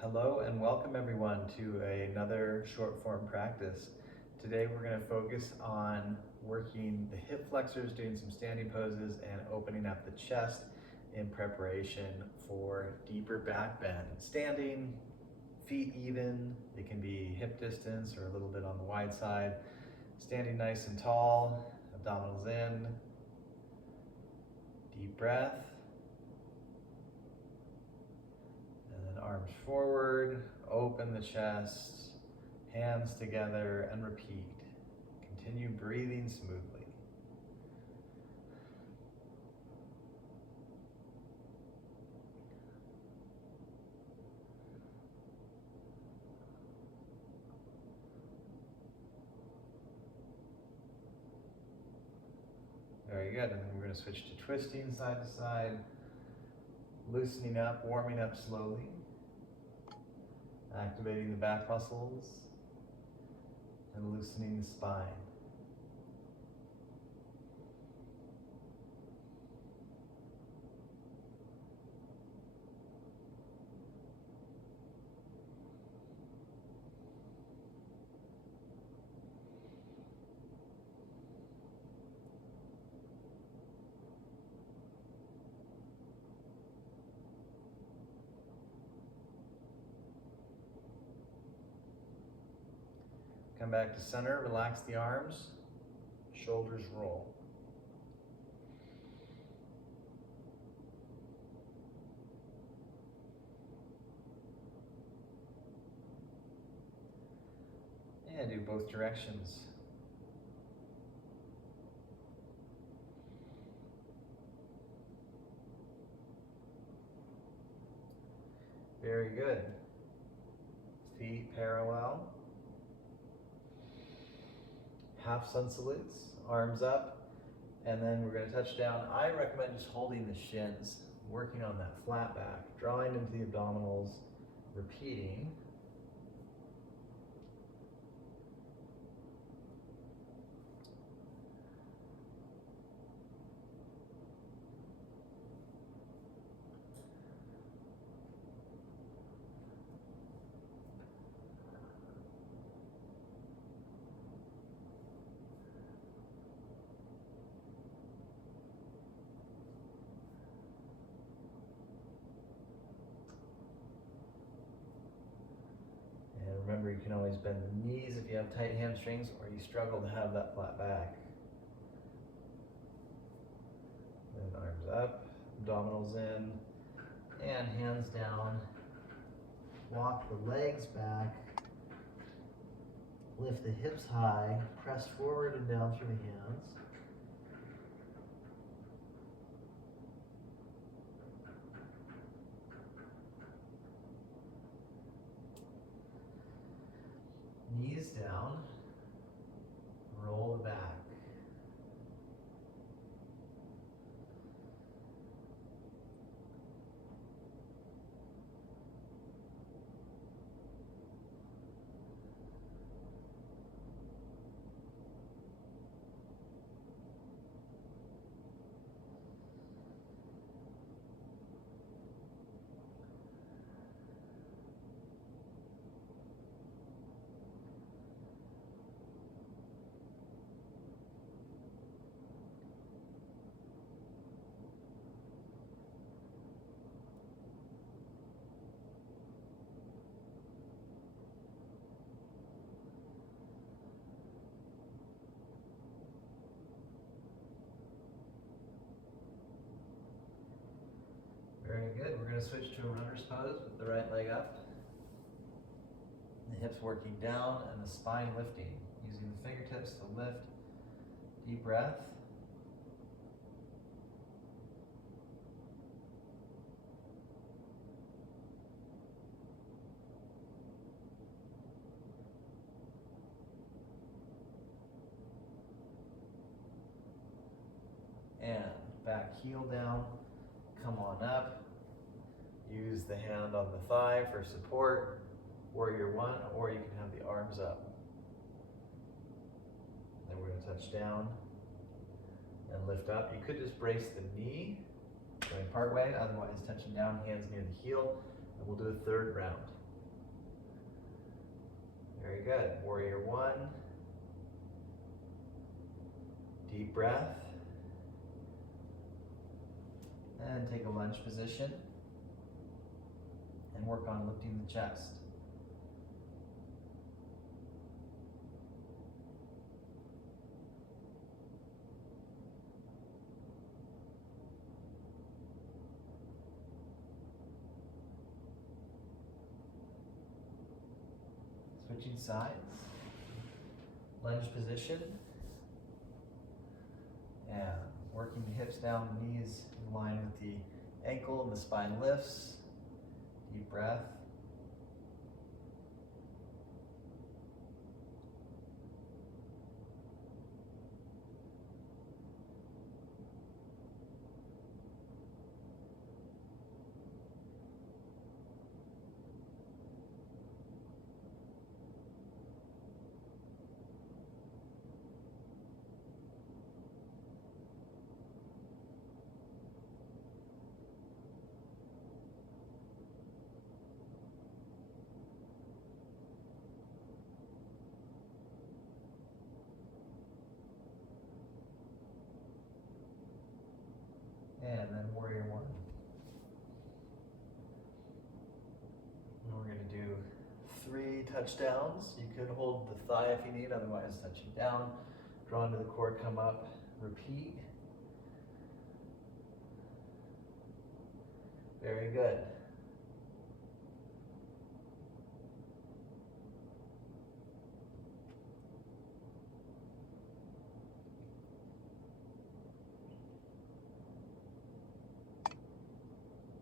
Hello and welcome everyone to another short form practice. Today we're going to focus on working the hip flexors, doing some standing poses and opening up the chest in preparation for deeper back bend. Standing, feet even, it can be hip distance or a little bit on the wide side. Standing nice and tall, abdominals in, deep breath. Arms forward, open the chest, hands together, and repeat. Continue breathing smoothly. Very good, and then we're going to switch to twisting side to side, loosening up, warming up slowly. Activating the back muscles and loosening the spine. Come back to center, relax the arms, shoulders roll. And do both directions. Very good. Feet parallel. Half sun salutes, arms up, and then we're going to touch down. I recommend just holding the shins, working on that flat back, drawing into the abdominals, repeating. Remember, you can always bend the knees if you have tight hamstrings or you struggle to have that flat back. Then arms up, abdominals in, and hands down. Walk the legs back. Lift the hips high, press forward and down through the hands. Knees down, roll the back. Very good. We're going to switch to a runner's pose with the right leg up. The hips working down and the spine lifting. Using the fingertips to lift. Deep breath. And back heel down. Come on up. Use the hand on the thigh for support, warrior one, or you can have the arms up. Then we're going to touch down and lift up. You could just brace the knee, going part way, otherwise touching down, hands near the heel, and we'll do a third round. Very good. Warrior one. Deep breath. And take a lunge position. And work on lifting the chest. Switching sides. Lunge position. And working the hips down, the knees in line with the ankle and the spine lifts. Deep breath. And then warrior one. And we're going to do 3 touchdowns. You could hold the thigh if you need, otherwise touching down. Draw into the core, come up, repeat. Very good.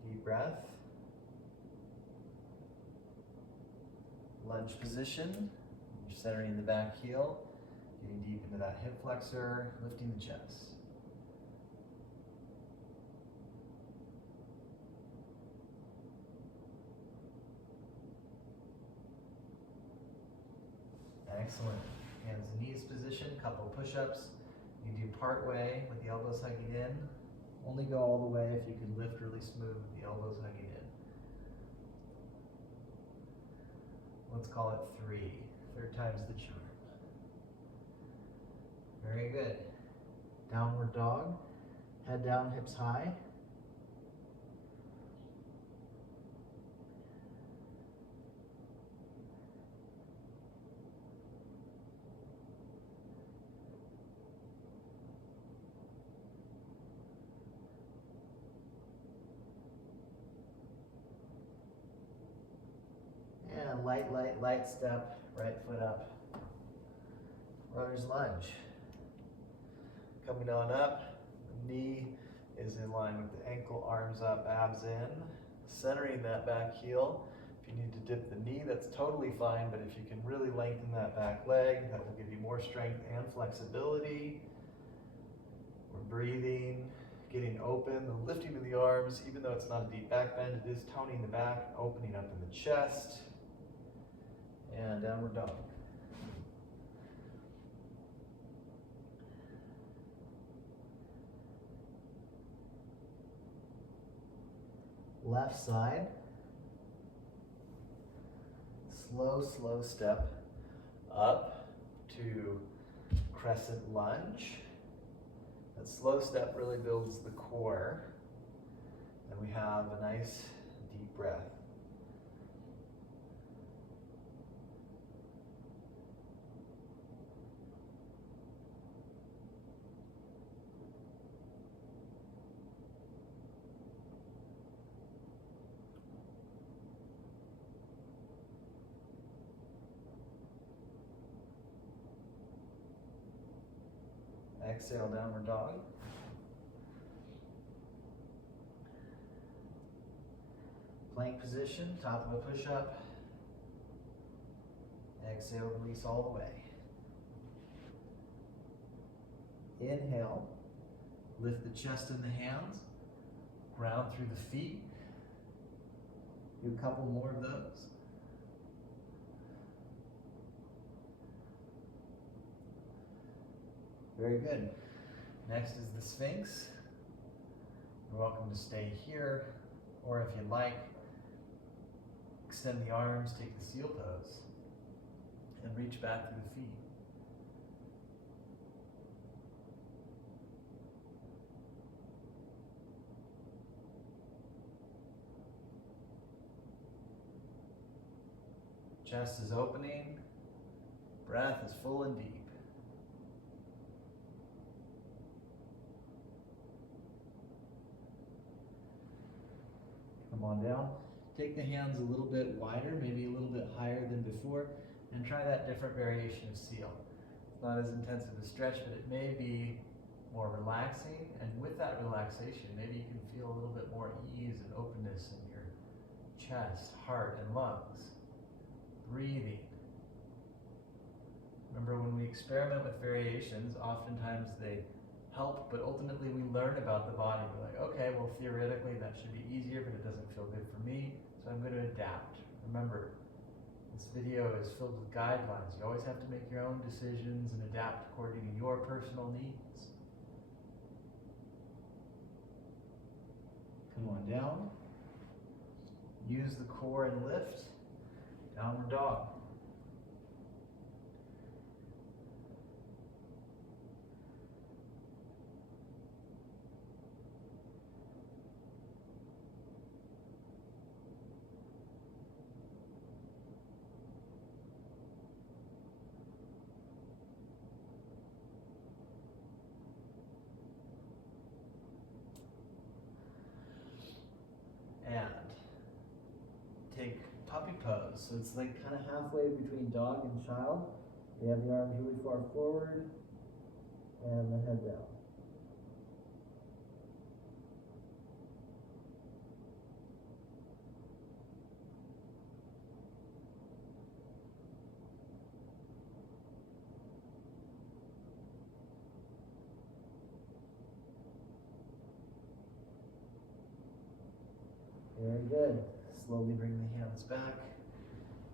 Deep breath. Lunge position. You're centering the back heel, getting deep into that hip flexor, lifting the chest. Excellent. Hands and knees position, couple push-ups. You can do part way with the elbows hugging in. Only go all the way if you can lift really smooth with the elbows hugging in. Let's call it 3. 3rd time's the charm. Very good. Downward dog. Head down, hips high. And light step, right foot up. Runner's lunge. Coming on up, the knee is in line with the ankle, arms up, abs in. Centering that back heel. If you need to dip the knee, that's totally fine, but if you can really lengthen that back leg, that will give you more strength and flexibility. We're breathing, getting open, the lifting of the arms, even though it's not a deep back bend, it is toning the back, opening up in the chest. And downward dog. Left side. Slow step up to crescent lunge. That slow step really builds the core. And we have a nice deep breath. Exhale, downward dog. Plank position, top of a push-up. Exhale, release all the way. Inhale, lift the chest and the hands, ground through the feet. Do a couple more of those. Very good. Next is the Sphinx. You're welcome to stay here, or if you like, extend the arms, take the seal pose. and reach back through the feet. Chest is opening, breath is full and deep. Come on down. Take the hands a little bit wider, maybe a little bit higher than before, and try that different variation of seal. It's not as intensive a stretch, but it may be more relaxing, and with that relaxation, maybe you can feel a little bit more ease and openness in your chest, heart, and lungs. Breathing. Remember, when we experiment with variations, oftentimes they help, but ultimately we learn about the body. We're like, okay, well, theoretically that should be easier, but it doesn't feel good for me, so I'm going to adapt. Remember, this video is filled with guidelines. You always have to make your own decisions and adapt according to your personal needs. Come on down. Use the core and lift. Downward dog. And take puppy pose. So it's like kind of halfway between dog and child. You have the arms really far forward and the head down. Very good. Slowly bring the hands back.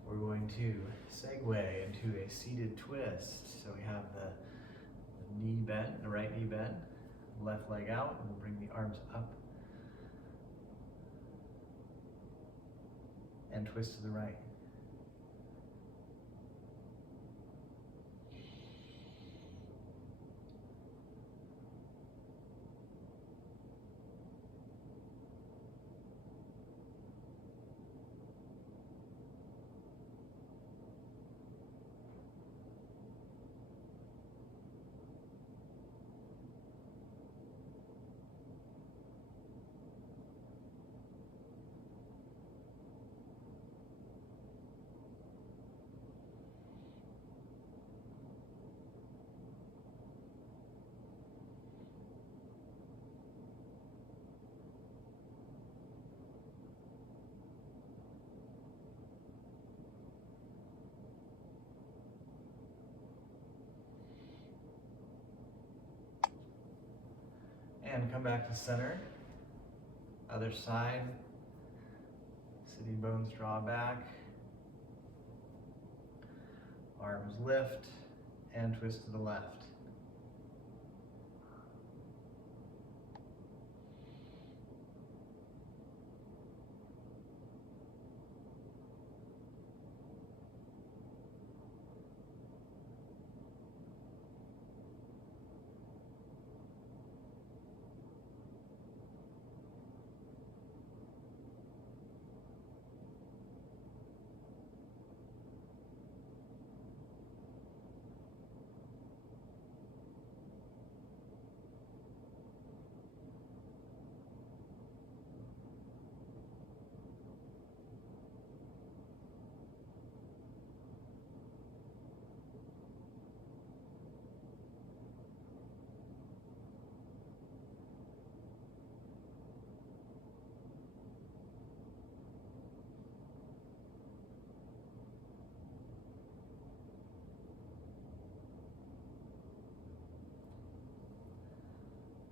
We're going to segue into a seated twist. So we have the knee bent, the right knee bent, left leg out, and we'll bring the arms up and twist to the right. And come back to center. Other side. Sitting bones draw back. Arms lift and twist to the left.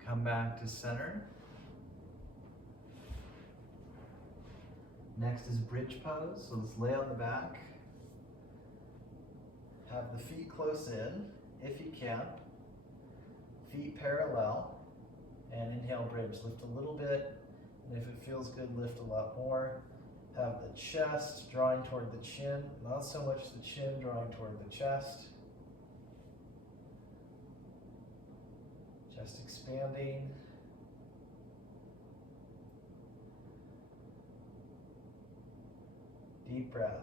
Come back to center. Next is bridge pose. So let's lay on the back. Have the feet close in, if you can. Feet parallel. And inhale, bridge. Lift a little bit. And if it feels good, lift a lot more. Have the chest drawing toward the chin, not so much the chin drawing toward the chest. Chest expanding. Deep breath.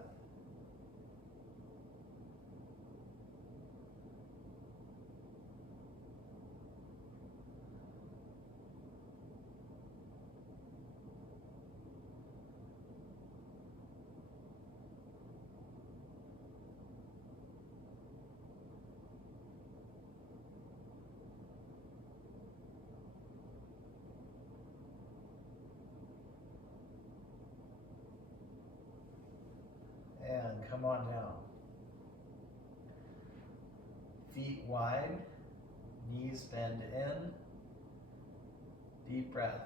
And come on down. Feet wide, knees bend in. Deep breath.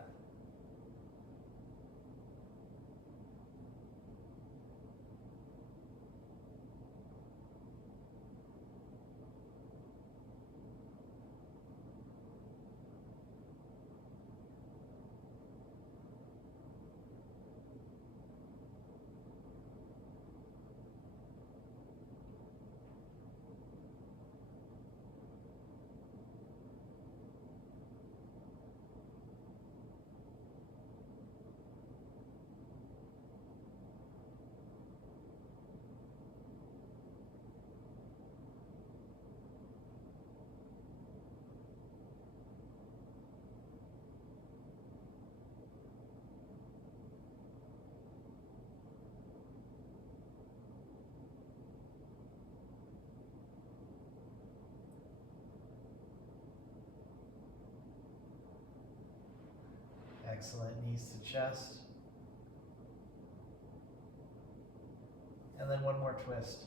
Excellent. Knees to chest. And then one more twist.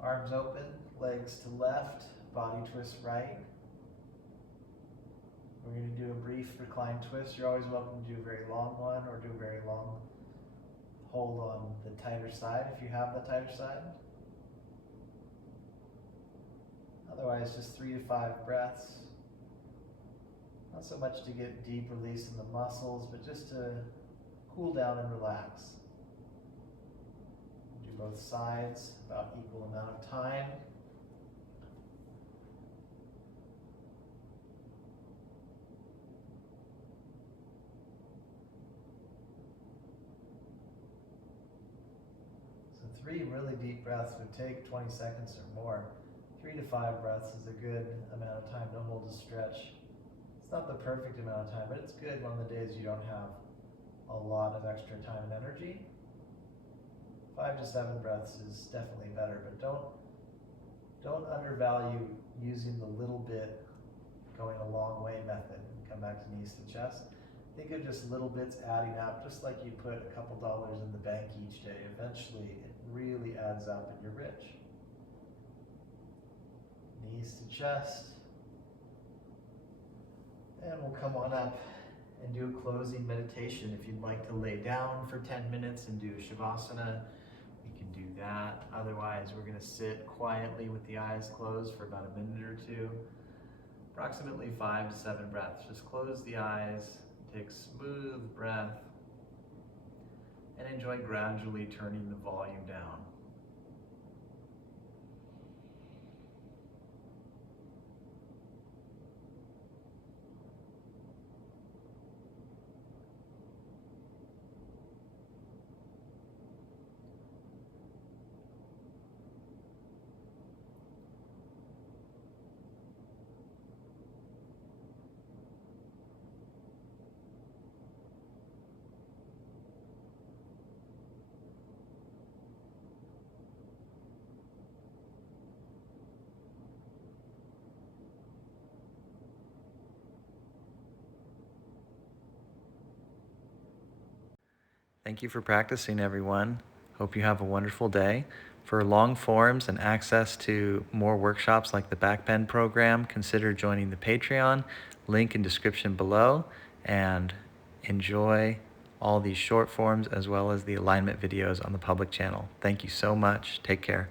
Arms open, legs to left, body twist right. We're going to do a brief recline twist. You're always welcome to do a very long one or do a very long hold on the tighter side if you have the tighter side. Otherwise, just 3 to 5 breaths. Not so much to get deep release in the muscles, but just to cool down and relax. Do both sides, about equal amount of time. So 3 really deep breaths would take 20 seconds or more. 3 to 5 breaths is a good amount of time to hold a stretch. It's not the perfect amount of time, but it's good on the days you don't have a lot of extra time and energy. 5 to 7 breaths is definitely better, but don't undervalue using the little bit going a long way method. Come back to knees to chest. Think of just little bits adding up, just like you put a couple dollars in the bank each day. Eventually, it really adds up and you're rich. Knees to chest. And we'll come on up and do a closing meditation. If you'd like to lay down for 10 minutes and do Shavasana, we can do that. Otherwise, we're going to sit quietly with the eyes closed for about a minute or two. Approximately 5 to 7 breaths. Just close the eyes, take smooth breath, and enjoy gradually turning the volume down. Thank you for practicing, everyone. Hope you have a wonderful day. For long forms and access to more workshops like the Backbend program, consider joining the Patreon, link in description below, and enjoy all these short forms as well as the alignment videos on the public channel. Thank you so much. Take care.